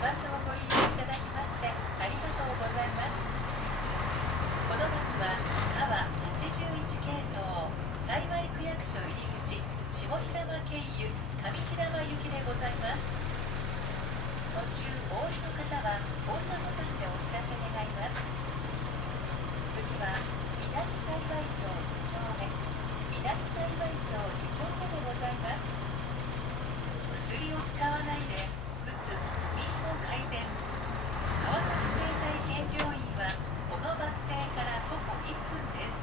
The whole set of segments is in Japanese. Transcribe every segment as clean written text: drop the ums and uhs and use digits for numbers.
バスをご利用いただきましてありがとうございます。このバスは川81系統幸区役所入口下平間経由上平間行きでございます。途中お降りの方は降車ボタンでお知らせ願います。次は南幸町2丁目南幸町2丁目でございます。薬を使わないでうつ眠の改善川崎生態健病院はこのバス停から徒歩1分です。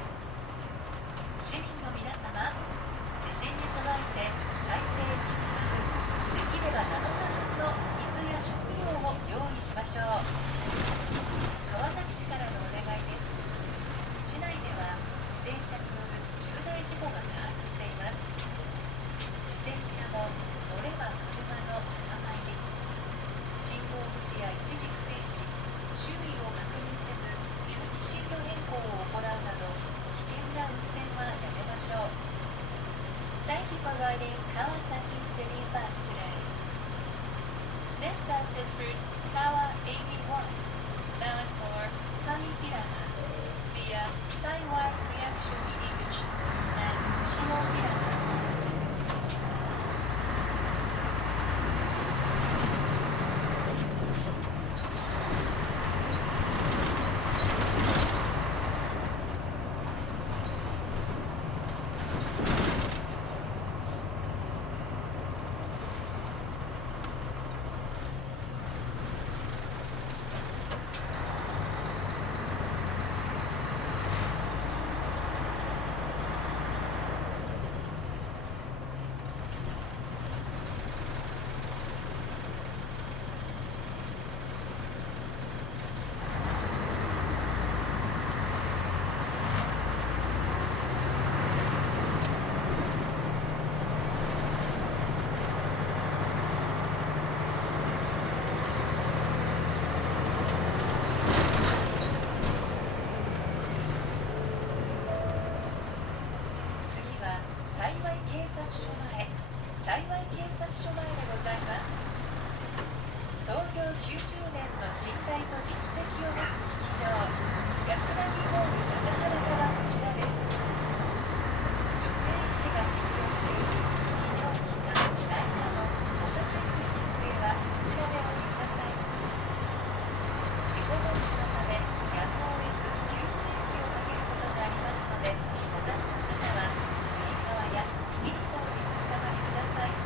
市民の皆様、地震に備えて最低3日分できれば7日分の水や食料を用意しましょう。川崎市からのお願いです。市内では自転車による重大事故が多発しています。自転車も乗れば車の仲間入り信号無視や一時不停止周囲を確認せず急に進路変更を行うなど危険な運転はやめましょう。 Thank you for riding Kawasaki City Bus today. This bus is route Kawa 81 bound for Kamihirama via Saiwai Reaction Iriguchi and Shimohirama. 幸警察署前でございます。創業90年の信頼と実績を持つ式場安らぎホール中原田はこちらです。女性医師が診療している泌尿器科内科のお酒クリニックへはこちらでお降りください。事故防止のためやむを得ず急ブレーキをかけることがありますので、お立ちの方はつり革や握り棒におつかまりください。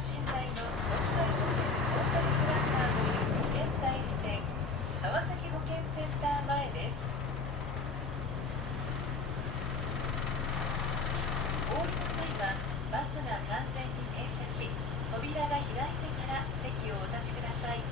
信頼の損害保険トータルプランナーのいる保険代理店川崎保険センター前です。お降りの際はバスが完全に停車し扉が開いてから席をお立ちください。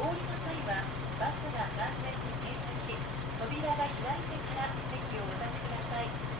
お降りの際はバスが完全に停車し扉が開いてから席をお立ちください。